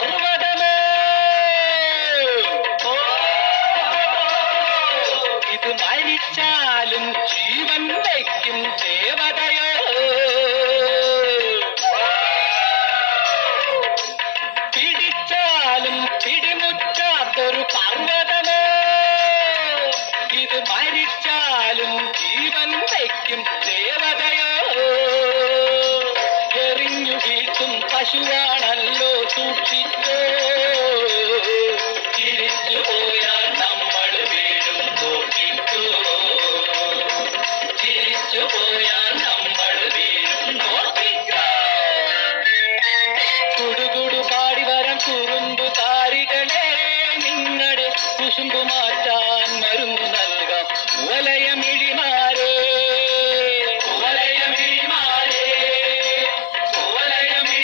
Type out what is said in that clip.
പർവ്വതമോ ഇത് മരിച്ചാലും ജീവൻ വയ്ക്കും ദേവതയോ പിടിച്ചാലും പിടിമുറ്റാത്തൊരു പർവ്വതമോ ഇത് മരിച്ചാലും ജീവൻ വയ്ക്കും ദേവതയോ എറിഞ്ഞു വീഴ്ത്തും പശുവാണല്ലോ സൂക്ഷിച്ചോ തിരിച്ചു പോയാൽ നമ്മൾ വീഴും നോക്കിക്കോ തിരിച്ചു പോയാൽ നമ്മൾ വീഴും നോക്കിക്കോ കുടുകുടു പാടി വരാൻ കുറുമ്പു താരികളെ നിങ്ങളുടെ കുശുമ്പു മാറ്റ